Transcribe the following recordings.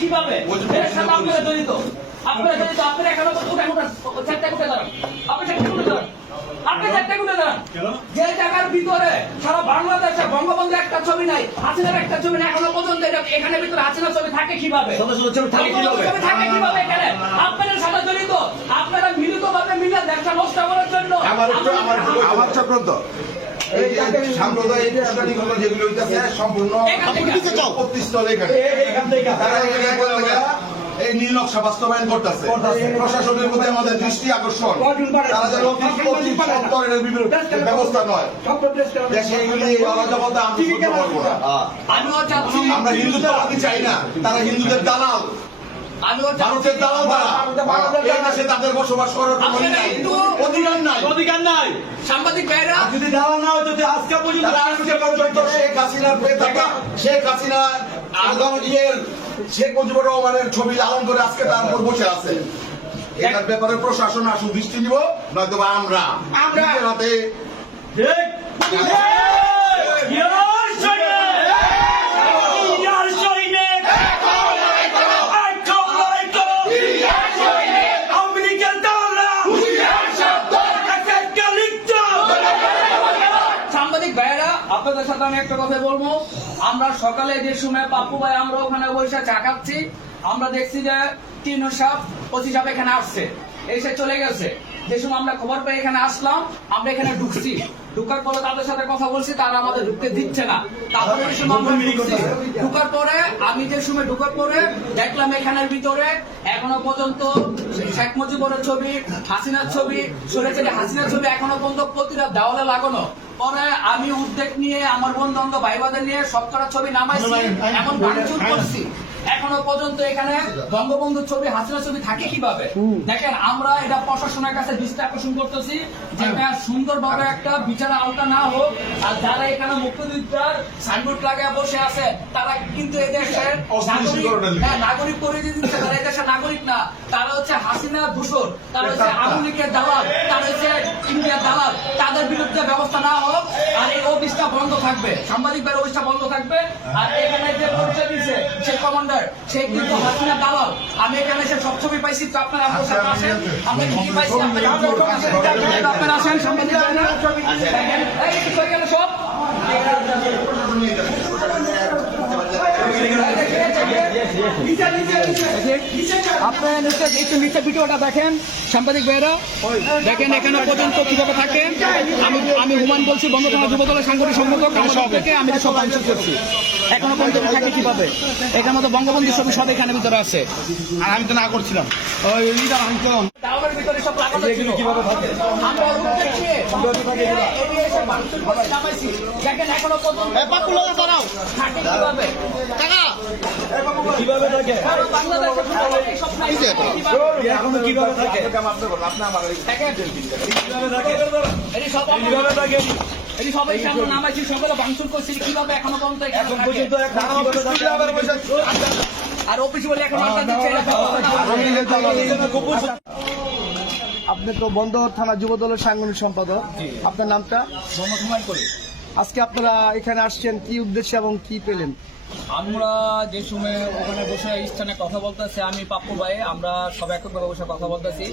কীভাবে? এর আপনারা জড়িত। আপনারা জড়িত আপনারা এখনও উঠে উঠে চারটে উঠে দাঁড়ান। আপনি চারটে উঠে দাঁড়ান। আপনি চারটে উঠে দাঁড়ান। যে জায়গার ভিতরে সারা বাংলাদেশে বঙ্গবন্ধু একটা ছবি নাই হাসিনার একটা ছবি নাই এখনও পর্যন্ত এখানে ভিতরে হাসিনার ছবি থাকে কীভাবে? ছবি থাকে কীভাবে? ছবি থাকে কীভাবে এখানে? আপনারা সাথে জড়িত। আপনারা মিলিতভাবে মিলে দেশটা নষ্ট করার জন্য আমার একটু আমার একটু আপনারা- আমার চক্রান্ত। এই যেগুলো সম্পূর্ণ নীল নকশা বাস্তবায়ন করতেছে। প্রশাসনের প্রতি আমাদের দৃষ্টি আকর্ষণ। তারা যেন ব্যবস্থা নয়। দেশে এগুলি অরাজকতা আমি সহ্য করব না। আমরা হিন্দুত্ববাদী চাই না। তারা হিন্দুদের দালাল। ভারতের চাচ্ছি দালাল তারা এই দেশে তাদের বসবাস করার কোনো ই নাই। অধিকার নাই। অধিকার নাই। সাংবাদিক ভাইরা আর যদি দেওয়া না হতো আজকে পর্যন্ত আজকে পর্যন্ত শেখ হাসিনার পেয়ে শেখ হাসিনা আগাম শেখ মুজিবুর রহমানের ছবি লালন করে আজকে তার উপর বসে আছে। এটার ব্যাপারে প্রশাসন আসু দৃষ্টি নিব নয়তো আমরা। আমরা- হাতে ঠিক আপনাদের সাথে আমি একটা কথা বলব। আমরা সকালে যে সময় পাপ্পু ভাই, আমরা ওখানে বসে চা খাচ্ছি, আমরা দেখছি যে তিন সাপ পঁচিশ সাপ এখানে আসছে। এসে চলে গেছে। যে সময় আমরা খবর পেয়ে এখানে আসলাম, আমরা এখানে ঢুকছি। ঢুকার পরে তাদের সাথে কথা বলছি তারা আমাদের ঢুকতে দিচ্ছে না। তারপরে ঢুকার পরে আমি যে সময় ঢুকার পরে দেখলাম এখানের ভিতরে এখনও পর্যন্ত শেখ মুজিবুরের ছবি হাসিনার ছবি শুনেছে যে হাসিনার ছবি এখনও পর্যন্ত প্রতিটা দেওয়ালে লাগানো। পরে আমি উদ্যোগ নিয়ে আমার বন্ধু বান্ধব ভাই বোনদের নিয়ে সবকটা ছবি নামাইছি এমন ভাঙচুর করছি। এখনও পর্যন্ত এখানে বঙ্গবন্ধুর ছবি হাসিনার ছবি থাকে কীভাবে? দেখেন আমরা এটা প্রশাসনের কাছে দৃষ্টি আকর্ষণ করতেছি যে সুন্দরভাবে একটা বিচার আওতা না হোক আর যারা এখানে মুক্তিযোদ্ধার সাইনবোর্ড লাগায় বসে আছে তারা কিন্তু এই দেশের নাগরিক হ্যাঁ, নাগরিক পরিচয় দিচ্ছে তারা এই দেশের নাগরিক না। তারা হচ্ছে হাসিনা দূষণ তারা হচ্ছে আওয়ামী লীগের দালাল তারা হচ্ছে ইন্ডিয়ার দালাল। তাদের বিরুদ্ধে ব্যবস্থা না হোক অফিসটা বন্ধ থাকবে সাংবাদিকদের অফিসটা বন্ধ থাকবে আর এখানে যে পরিচয় দিয়েছে সে কমান্ডার সে কিন্তু হাসিনা দালাল। আমি এখানে এসে সব ছবি পাইছি তো আপনারা আমার সাথে আসেন। আমরা কি কি পাইছি। আপনারা আপনারা আসেন? সাংবাদিক সব। আপনার নিশ্চয় একটু নিচে ভিডিওটা দেখেন সাংবাদিক ভাইরা দেখেন এখানে পর্যন্ত কীভাবে থাকে আমি আমি হুমান বলছি বঙ্গবন্ধু যুব দলের সাংগঠনিক সংগঠক থেকে আমি সব আলোচনা করছি। এখনও পর্যন্ত থাকে কীভাবে? এখানে তো বঙ্গবন্ধু ছবি সব এখানে ভিতরে আছে। আর আমি তো না করছিলাম। কীভাবে থাকে? এটি সবাই সামনে নামাইছি সবাই ভাঙচুর করছি কীভাবে এখনও পর্যন্ত এখানে এখন থাকে? পর্যন্ত থাকে? আর অফিস বলে এখন আড্ডা দিচ্ছে এটা গোপন আপনি তো বন্দর থানা যুব দলের সাংগঠনিক সম্পাদক আপনার নামটা আজকে আপনারা এখানে আসছেন কি উদ্দেশ্যে এবং কি পেলেন আমরা যে সময় ওখানে বসে স্থানে কথা বলতেছি, আমি পাপ্পু ভাই, আমরা সব এককভাবে বসে কথা বলতেছি।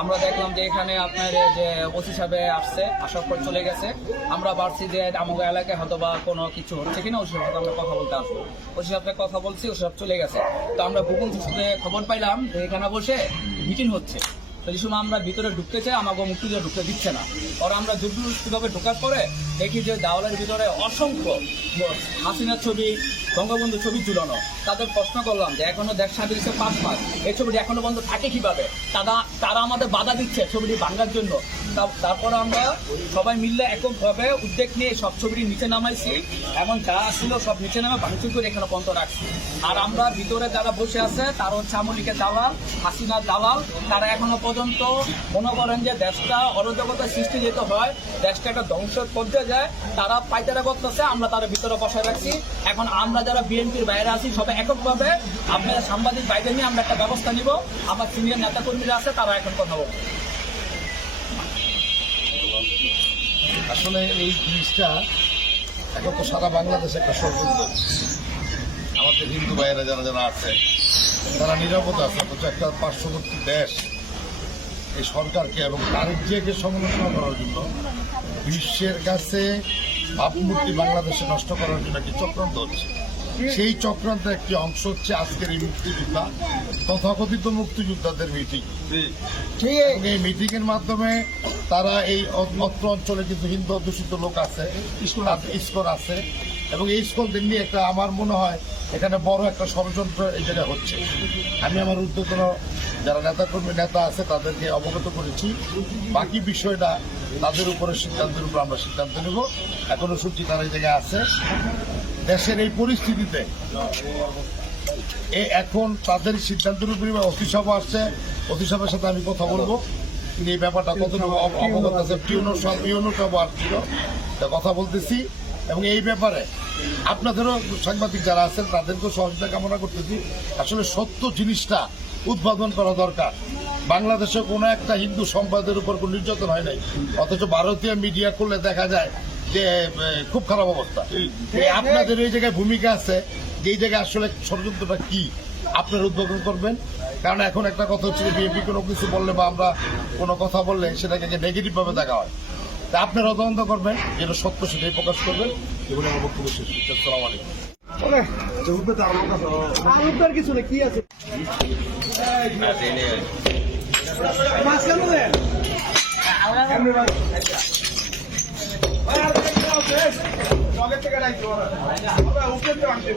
আমরা দেখলাম যে এখানে আপনার যে ওসি সাহেবে আসছে, আসার পর চলে গেছে। আমরা ভাবছি যে আমাদের এলাকায় হয়তো বা কোনো কিছু হচ্ছে কিনা, ওসি সাহেব আমরা কথা বলতে আসব। ওসি সাহেবকে কথা বলছি, ওসি সাহেব চলে গেছে। তো আমরা সূত্রে খবর পাইলাম যে এখানে বসে মিটিং হচ্ছে। এই সময় আমরা ভিতরে ঢুকতে চাই, আমাকে মুক্তিযোদ্ধা ঢুকতে দিচ্ছে না। পরে আমরা জরুরিভাবে ঢোকার পরে দেখি যে দেওয়ালের ভিতরে অসংখ্য হাসিনার ছবি বঙ্গবন্ধু ছবি ঝুলানো। তাদের প্রশ্ন করলাম যে, এখনও দেশ স্বাধীন পাঁচ মাস। এই ছবিটি এখনও বন্ধ থাকে কীভাবে? তারা তারা আমাদের বাধা দিচ্ছে ছবিটি ভাঙার জন্য। তারপরে আমরা সবাই মিললে এককভাবে উদ্যোগ নিয়ে সব ছবিটি নিচে নামাইছি এবং যা ছিল সব নিচে নামে ভাঙচুর করে এখানে বন্ধ রাখছি। আর আমরা ভিতরে যারা বসে আছে, তারা হচ্ছে আমলিকের দালাল, হাসিনার দালাল। তারা এখনও পর্যন্ত মনে করেন যে দেশটা অরাজকতার সৃষ্টি যেতে হয়, দেশটা একটা ধ্বংসের পর্যায়ে যায়। তারা পাইতারা করতেছে, আমরা তারা ভিতরে বসায় রাখছি। এখন আমরা যারা বিএনপির বাইরে আছি, সবাই এককভাবে আপনারা সাংবাদিক বাইরে নিয়ে আমরা একটা ব্যবস্থা নিব। আমার সিনিয়র নেতা কর্মীরা আছে, তারা এখন কথা বলবে। আসলে এই জিনিসটা এখন তো সারা বাংলাদেশে একটা ষড়যন্ত্র আমাদের হিন্দু ভাইয়েরা যারা যারা আছে, তারা নিরাপদ আছে, অথচ একটা পার্শ্ববর্তী দেশ, এই সরকারকে এবং তারেক জিয়াকে সমালোচনা করার জন্য, বিশ্বের কাছে ভাবমূর্তি বাংলাদেশে নষ্ট করার জন্য একটি চক্রান্ত হচ্ছে। সেই চক্রান্ত একটি অংশ হচ্ছে আজকের এই মুক্তিযোদ্ধা তথাকথিত মুক্তিযোদ্ধাদের মিটিং এই মিটিং এর মাধ্যমে তারা এই অত্র অঞ্চলে কিন্তু হিন্দু অধ্যুষিত লোক আছে স্কোর আছে। এবং এই স্কুলদের নিয়ে একটা আমার মনে হয় এখানে বড় একটা ষড়যন্ত্র এই জায়গায় হচ্ছে। আমি আমার উদ্যোতন যারা নেতাকর্মী নেতা আছে তাদেরকে অবগত করেছি। বাকি বিষয়টা তাদের উপরে সিদ্ধান্তের উপর আমরা সিদ্ধান্ত নেব। এখনও শুনছি তারা এই জায়গায় আছে। দেশের এই পরিস্থিতিতে এখন তাদের সিদ্ধান্তের উপরে অতি সভা আসছে অতি সভার সাথে আমি কথা বলব। তিনি এই ব্যাপারটা কতটুকু অব- অবগত আছে পিউনো সব পিউনো সভা আসছিল তা কথা বলতেছি। এবং এই ব্যাপারে আপনাদেরও সাংবাদিক যারা আছেন, তাদেরকেও সহযোগিতা কামনা করতেছি। আসলে সত্য জিনিসটা উদ্বোধন করা দরকার। বাংলাদেশে কোনো একটা হিন্দু সম্প্রদায়ের উপর কোনো নির্যাতন হয় নাই। অথচ ভারতীয় মিডিয়া করলে দেখা যায় যে খুব খারাপ অবস্থা। এই আপনাদের এই জায়গায় ভূমিকা আছে যে এই জায়গায় আসলে ষড়যন্ত্রটা কি আপনার উদ্বোধন করবেন? কারণ এখন একটা কথা হচ্ছে বিএনপি কোনো কিছু বললে বা আমরা কোনো কথা বললে সেটাকে নেগেটিভ ভাবে দেখা হয়। তা আপনারা তদন্ত করবেন যেটা সত্য সেটাই প্রকাশ করবেন। এগুলো আমার বক্তব্য শেষ। আসসালামু আলাইকুম। আর কিছু নেই কি আছে। জগের থেকে রাখতে পারে উপরে তো আনতে